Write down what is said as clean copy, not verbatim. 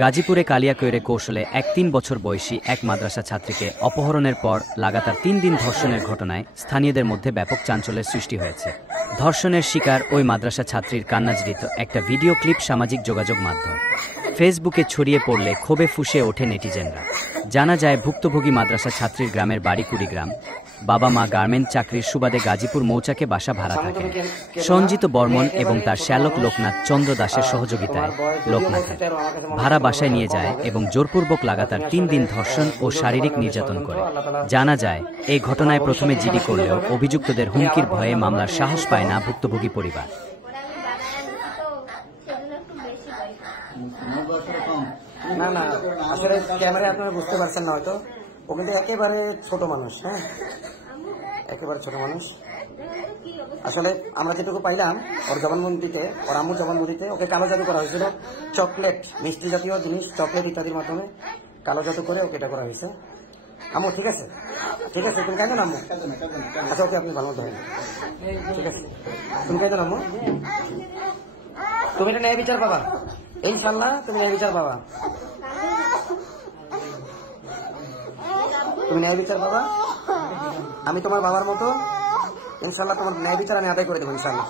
গাজীপুরে কালিয়াকৈরে কৌশলে এক ৩ বছর বয়সী এক মাদ্রাসা ছাত্রীকে অপহরণের পর লাগাতার ৩ দিন ধর্ষণের ঘটনায় স্থানীয়দের মধ্যে ব্যাপক চাঞ্চল্যের সৃষ্টি হয়েছে। ধর্ষণের শিকার ওই মাদ্রাসা ছাত্রীর কান্নাজড়িত একটা ভিডিও ক্লিপ সামাজিক যোগাযোগ মাধ্যম ফেসবুকে ছড়িয়ে পড়লে ক্ষোভে ফুঁসে ওঠে নেটিজেনরা। জানা যায়, ভুক্তভোগী মাদ্রাসা ছাত্রীর গ্রামের বাড়ি কুড়িগ্রাম। বাবা মা গার্মেন্ট চাকরির সুবাদে গাজীপুর মৌচাকে বাসা ভাড়া থাকেন। সঞ্জিত বর্মন এবং তার শ্যালক লোকনাথ চন্দ্র দাসের সহযোগিতায় লোকনাথের ভাড়া বাসায় নিয়ে যায় এবং জোরপূর্বক লাগাতার ৩ দিন ধর্ষণ ও শারীরিক নির্যাতন করে। জানা যায়, এই ঘটনায় প্রথমে জিডি করলেও অভিযুক্তদের হুমকির ভয়ে মামলার সাহস পায় না ভুক্তভোগী পরিবার। না না, আসলে ক্যামেরায় আপনারা বুঝতে পারছেন না হয়তো, ও কিন্তু একেবারে ছোট মানুষ। হ্যাঁ, একেবারে ছোট মানুষ। আসলে আমরা যেটুকু পাইলাম, ওর জবানবন্দিতে, ওর আম্মুর জবানবন্দিতে ওকে কালো জাদু করা হয়েছিল। চকলেট, মিষ্টি জাতীয় জিনিস, চকলেট ইত্যাদির মাধ্যমে কালো জাদু করে ওকে এটা করা হয়েছে। আম্মু ঠিক আছে, ঠিক আছে, তুমি কাঁদো না আম্মু। আচ্ছা ওকে, আপনি ভালো মতো হবেন, ঠিক আছে, তুমি কাঁদো না আম্মু। তুমি এটা ন্যায় বিচার পাবা ইনশাল্লাহ, তুমি ন্যায় বিচার পাবা, তুমি ন্যায় বিচার পাবা। আমি তোমার বাবার মতো ইনশাল্লাহ তোমার ন্যায় বিচার আমি আদায় করে দেবো ইনশাল্লাহ।